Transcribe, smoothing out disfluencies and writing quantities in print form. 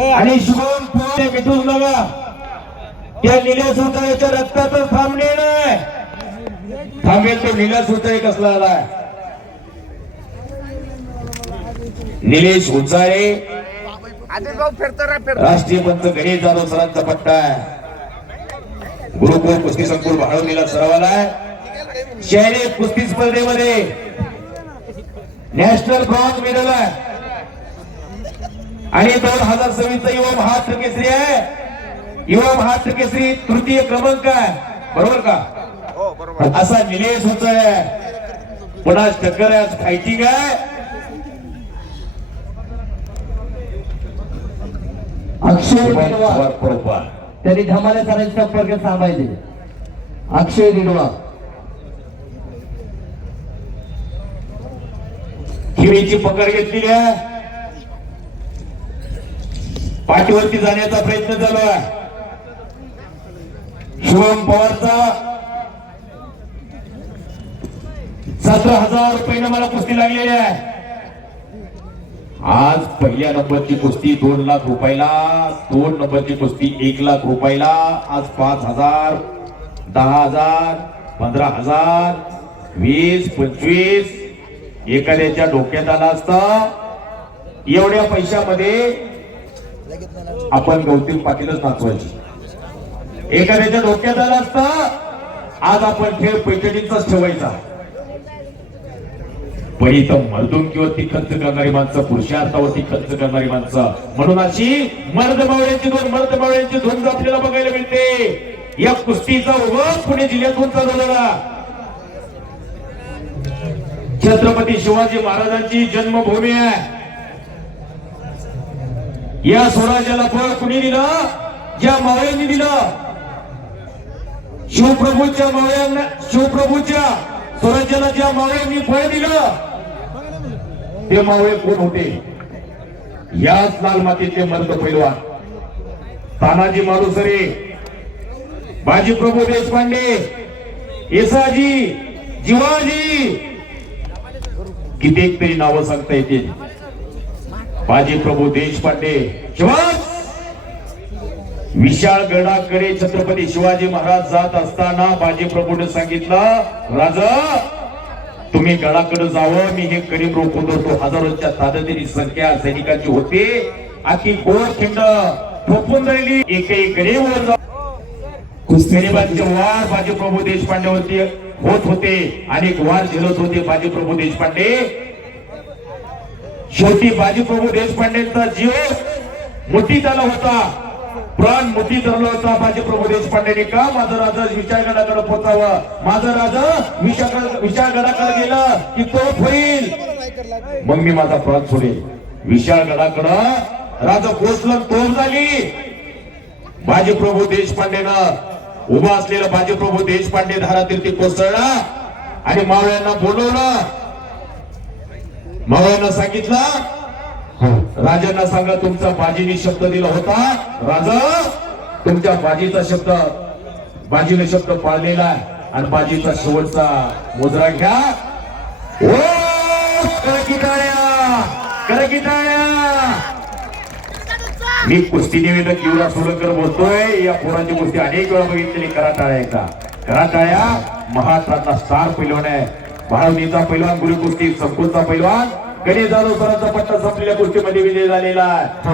आणि शुभम पवार मिठून नका त्या निलेश उचाळ्याच्या रक्तातच थांबले नाही थांबेल तो निलेश उचाळे कसला आलाय निलेश उचाळे राष्ट्रीय पंच गणेश जाधव सरांचा पट्टा आहे गुरुकुल कुस्ती संकुल भाळवणीला सरावाला आहे शहरी कुस्ती स्पर्धेमध्ये नॅशनल ब्रॉन्झ मेडल आहे आणि 2026 चा युवा महाराष्ट्र केसरी आहे युवा महाराष्ट्र केसरी तृतीय क्रमांक आहे बरोबर का हो बरोबर असा निलेश उचाळे पुन्हा टक्कर आहे फायटिंग आहे अक्षय दिडवा त्यांनी धमाले सारांचे संपर्क सांभाळले अक्षय दिडवा खिळीची पकड घेतलेली आहे पाठीवरती जाण्याचा प्रयत्न चालू आहे शुभम पवारचा 17,000 रुपये मला कुस्ती लागलेली आहे आज पहिल्या नंबरची कुस्ती 2 लाख रुपयाला 2 नंबरची कुस्ती 1 लाख रुपयाला आज 5,000 10,000 15,000 20 25 एखाद्याच्या डोक्यात आला असता एवढ्या पैशामध्ये आपण गौतम पाटीलच नाचवायची एखाद्याच्या डोक्यात आला असता आज आपण खेळ पैठणीचाच ठेवायचा पण इथं मर्दुमकीवरती खर्च करणारी माणसं पुरुषार्थावरती खर्च करणारी माणसं म्हणून अशी मर्द मावळ्यांची धुंद आपल्याला बघायला मिळते या कुस्तीचा उगम पुणे जिल्ह्यातून चालवलेला छत्रपती शिवाजी महाराजांची जन्मभूमी आहे या स्वराज्याला फळ कुणी दिलं ज्या मावळ्यांनी दिलं शिवप्रभूच्या स्वराज्याला ज्या मावळ्यांनी फळ दिलं ते मावळे कोण होते याच लाल मातीचे मर्द पैलवान तानाजी मालुसरे बाजीप्रभू देशपांडे येसाजी जिवाजी कित्येक तरी नावं सांगता येतील बाजीप्रभू देशपांडे शिवाज विशाळ गडाकडे छत्रपती शिवाजी महाराज जात असताना बाजीप्रभूने सांगितलं राजा तुम्ही गडाकडे जावं मी हे करीब रोखून धरतो हजारोच्या तादातीची संख्या सैनिकांची होती आखी गोड खिंड ठोकून राहिली एकही वर कुस्तीबाजीचे वार बाजीप्रभू देशपांडेवरती होत होते अनेक वार झेलत होते बाजीप्रभू देशपांडे शेवटी बाजीप्रभू देशपांडेंचा जीव मुठीत आला होता प्राण मुठीत धरला होता बाजीप्रभू देशपांडेने का माझा राजा विशाळगडाकडे पोचावं माझा राजा विशाळगडाकडे गेला की तोफ होईल मग मी माझा प्राण सोडेल विशाळगडाकडं राजा पोचला तोफ झाली बाजीप्रभू देशपांडेनं उभा असलेला बाजीप्रभू देशपांडे धारातीर्थी कोसळला आणि मावळ्यांना बोलवलं मावळ्यांना सांगितलं राजांना सांगा तुमचा बाजीने शब्द दिला होता राजा तुमच्या बाजीचा शब्द बाजीने शब्द पाळलेला आहे आणि बाजीचा शेवटचा मुजरा घ्या ओ करकिटाळ्या मी कुस्ती निवेदक युवराज सोलंकर बोलतोय या पोरांची गोष्टी अनेक वेळा बघितलेली कराटाळ्या एकदा कराटाळ्या महाराष्ट्रातला स्टार पैलवान आहे भाळवणीचा पैलवान गुरु कुस्ती संकुलचा पैलवान गणेश जाधव सरांचा पट्टा संपलेल्या कुस्तीमध्ये विजय झालेला आहे